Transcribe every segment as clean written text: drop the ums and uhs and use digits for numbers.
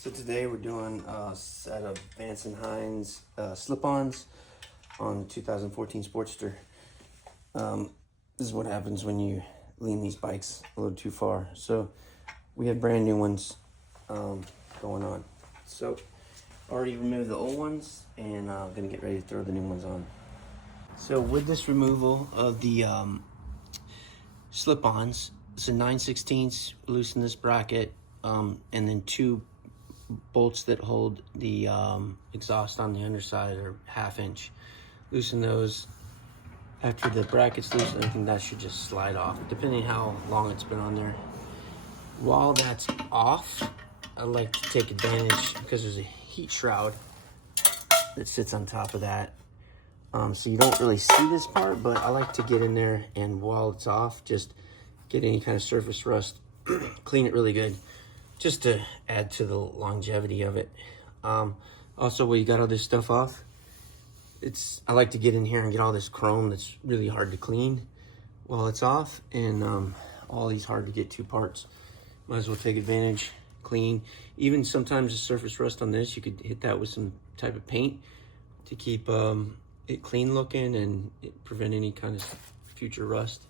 So today we're doing a set of Vance and Hines slip-ons on 2014 Sportster. This is what happens when you lean these bikes a little too far. So we have brand new ones going on. So already removed the old ones and gonna get ready to throw the new ones on. So with this removal of the slip-ons, it's a 9/16, loosen this bracket, and then two bolts that hold the exhaust on the underside are 1/2 inch. Loosen those. After the bracket's loosened, I think that should just slide off, depending how long it's been on there. While that's off, I like to take advantage, because there's a heat shroud that sits on top of that. So you don't really see this part, but I like to get in there and while it's off, just get any kind of surface rust, clean it really good, just to add to the longevity of it. Also, while you got all this stuff off, I like to get in here and get all this chrome that's really hard to clean while it's off, and all these hard to get to parts. Might as well take advantage, clean. Even sometimes the surface rust on this, you could hit that with some type of paint to keep it clean looking and prevent any kind of future rust.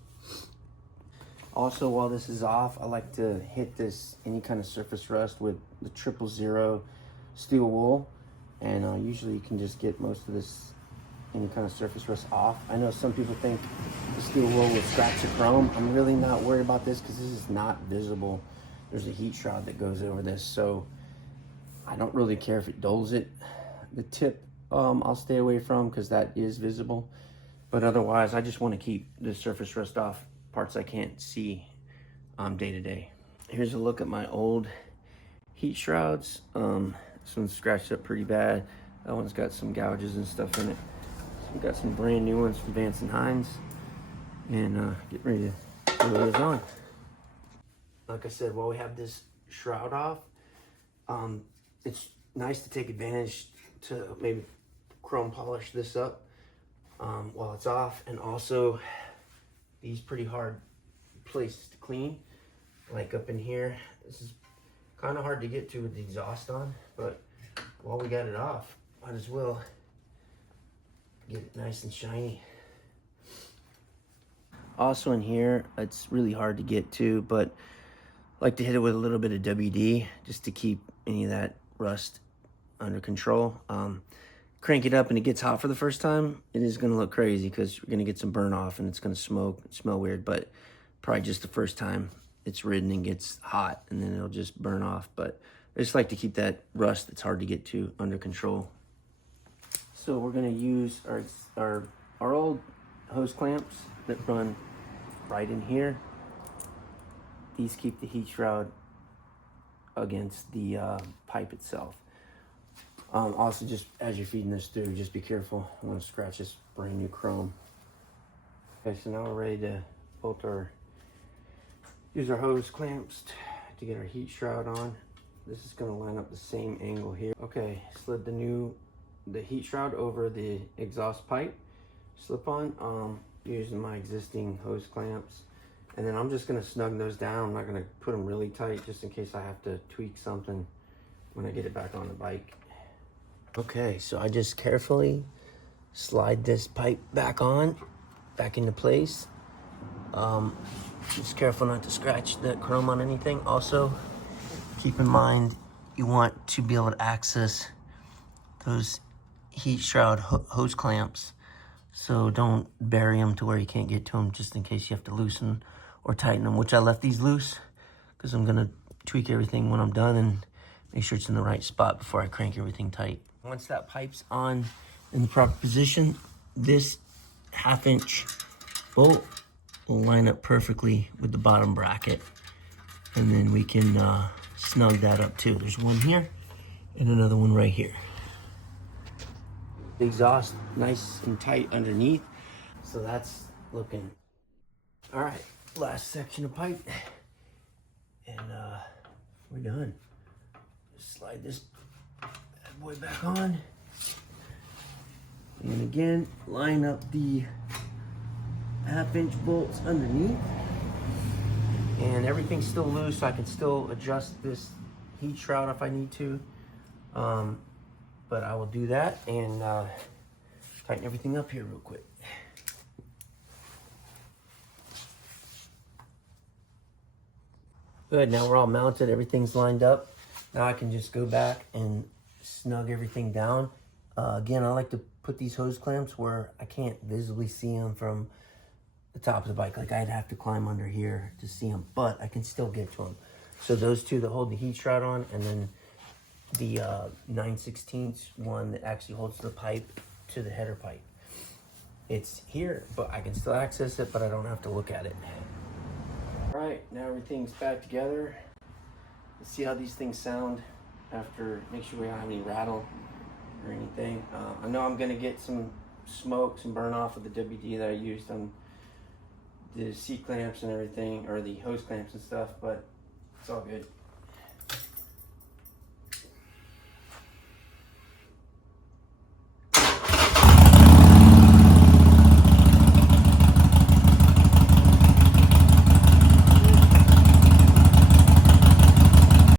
Also, while this is off, I like to hit any kind of surface rust with the 000 steel wool, and usually you can just get most of any kind of surface rust off. I know some people think the steel wool will scratch the chrome. I'm really not worried about this because this is not visible. There's a heat shroud that goes over this, so I don't really care if it dulls it. The tip I'll stay away from because that is visible, but otherwise I just want to keep the surface rust off parts I can't see day to day. Here's a look at my old heat shrouds. This one's scratched up pretty bad. That one's got some gouges and stuff in it. So we got some brand new ones from Vance and Hines, and get ready to throw those on. Like I said, while we have this shroud off, it's nice to take advantage to maybe chrome polish this up while it's off. And also, these pretty hard places to clean, like up in here. This is kind of hard to get to with the exhaust on, but while we got it off, might as well get it nice and shiny. Also in here, it's really hard to get to, but I like to hit it with a little bit of WD just to keep any of that rust under control. Crank it up and it gets hot for the first time, it is going to look crazy because you're going to get some burn off and it's going to smoke and smell weird, but probably just the first time it's ridden and gets hot, and then it'll just burn off. But I just like to keep that rust that's hard to get to under control. So we're going to use our old hose clamps that run right in here. These keep the heat shroud against the pipe itself. Also, just as you're feeding this through, just be careful. I want to scratch this brand new chrome. Okay, so now we're ready to use our hose clamps to get our heat shroud on. This is going to line up the same angle here. Okay, slid the heat shroud over the exhaust pipe slip on using my existing hose clamps. And then I'm just going to snug those down. I'm not going to put them really tight just in case I have to tweak something when I get it back on the bike. Okay, so I just carefully slide this pipe back into place. Just careful not to scratch the chrome on anything. Also, keep in mind you want to be able to access those heat shroud hose clamps, so don't bury them to where you can't get to them, just in case you have to loosen or tighten them, which I left these loose because I'm gonna tweak everything when I'm done and make sure it's in the right spot before I crank everything tight. Once that pipe's on in the proper position, this 1/2 inch bolt will line up perfectly with the bottom bracket, and then we can snug that up too. There's one here and another one right here. The exhaust nice and tight underneath, so that's looking all right. Last section of pipe, and we're done. Just slide this bad boy back on, and again line up the 1/2 inch bolts underneath, and everything's still loose, so I can still adjust this heat shroud if I need to. But I will do that and tighten everything up here real quick. Good, now we're all mounted, everything's lined up. Now I can just go back and snug everything down. Again, I like to put these hose clamps where I can't visibly see them from the top of the bike. Like I'd have to climb under here to see them, but I can still get to them. So those two that hold the heat shroud on, and then the 9/16 one that actually holds the pipe to the header pipe. It's here, but I can still access it, but I don't have to look at it. All right, now everything's back together. Let's see how these things sound after, make sure we don't have any rattle or anything. I know I'm gonna get some smoke, some burn off of the WD that I used on the seat clamps and everything, or the hose clamps and stuff, but it's all good.